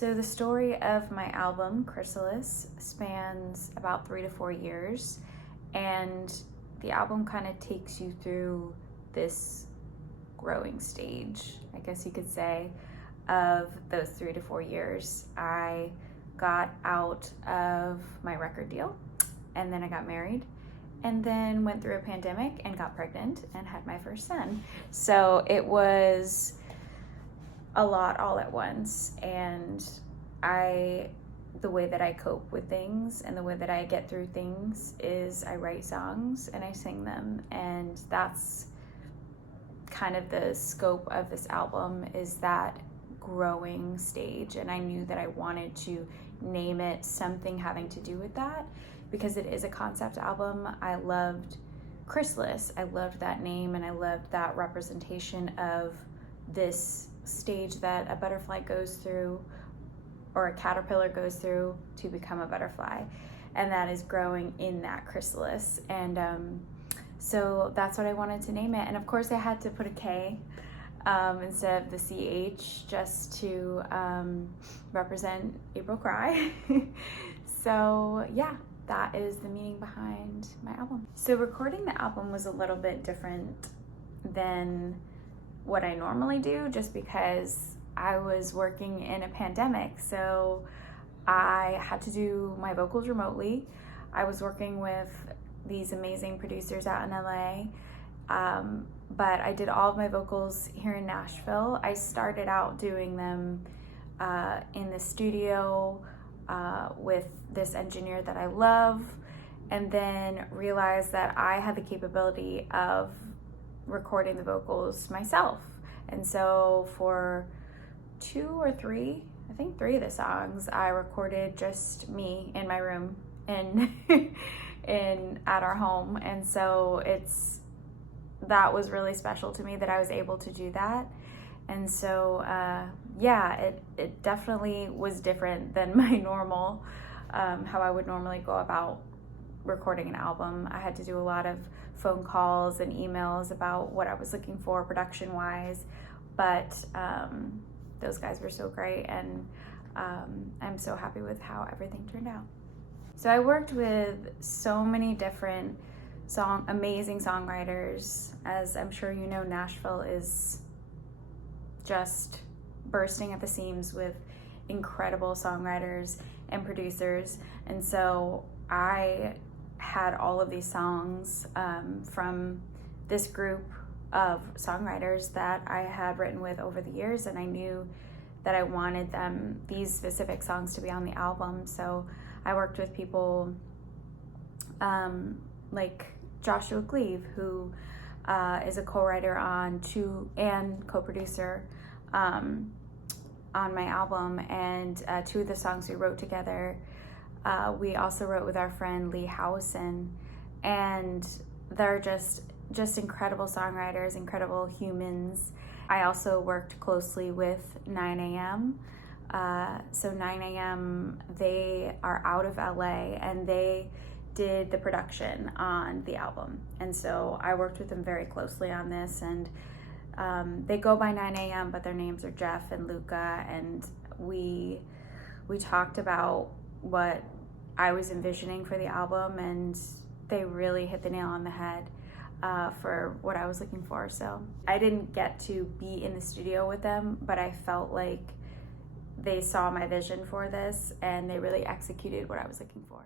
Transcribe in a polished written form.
So the story of my album, Krysalis, spans about 3 to 4 years, and the album kind of takes you through this growing stage, I guess you could say, of those 3 to 4 years. I got out of my record deal, and then I got married, and then went through a pandemic and got pregnant and had my first son. So it was a lot all at once, and the way that I cope with things and the way that I get through things is I write songs and I sing them, and that's kind of the scope of this album, is that growing stage. And I knew that I wanted to name it something having to do with that because it is a concept album. I loved Krysalis, I loved that name, and I loved that representation of this stage that a butterfly goes through, or a caterpillar goes through to become a butterfly, and that is growing in that chrysalis. And so that's what I wanted to name it. And of course I had to put a K instead of the CH, just to represent April Kry. So yeah, that is the meaning behind my album. So recording the album was a little bit different than what I normally do, just because I was working in a pandemic. So I had to do my vocals remotely. I was working with these amazing producers out in LA, but I did all of my vocals here in Nashville. I started out doing them in the studio with this engineer that I love, and then realized that I had the capability of recording the vocals myself. And so for 2 or 3, I think 3 of the songs, I recorded just me in my room and at our home. And so that was really special to me that I was able to do that. And so yeah, it definitely was different than my normal, how I would normally go about recording an album. I had to do a lot of phone calls and emails about what I was looking for production wise, but those guys were so great, and I'm so happy with how everything turned out. So I worked with so many different amazing songwriters. As I'm sure you know, Nashville is just bursting at the seams with incredible songwriters and producers. And so I had all of these songs from this group of songwriters that I had written with over the years, and I knew that I wanted these specific songs to be on the album. So I worked with people like Joshua Cleave, who is a co-writer and co-producer on my album, and 2 of the songs we wrote together. We also wrote with our friend Lee Howison, and they're just incredible songwriters, incredible humans. I also worked closely with 9 a.m. So 9 a.m., they are out of LA, and they did the production on the album. And so I worked with them very closely on this, and they go by 9 a.m., but their names are Jeff and Luca, and we talked about what I was envisioning for the album, and they really hit the nail on the head for what I was looking for. So I didn't get to be in the studio with them, but I felt like they saw my vision for this, and they really executed what I was looking for.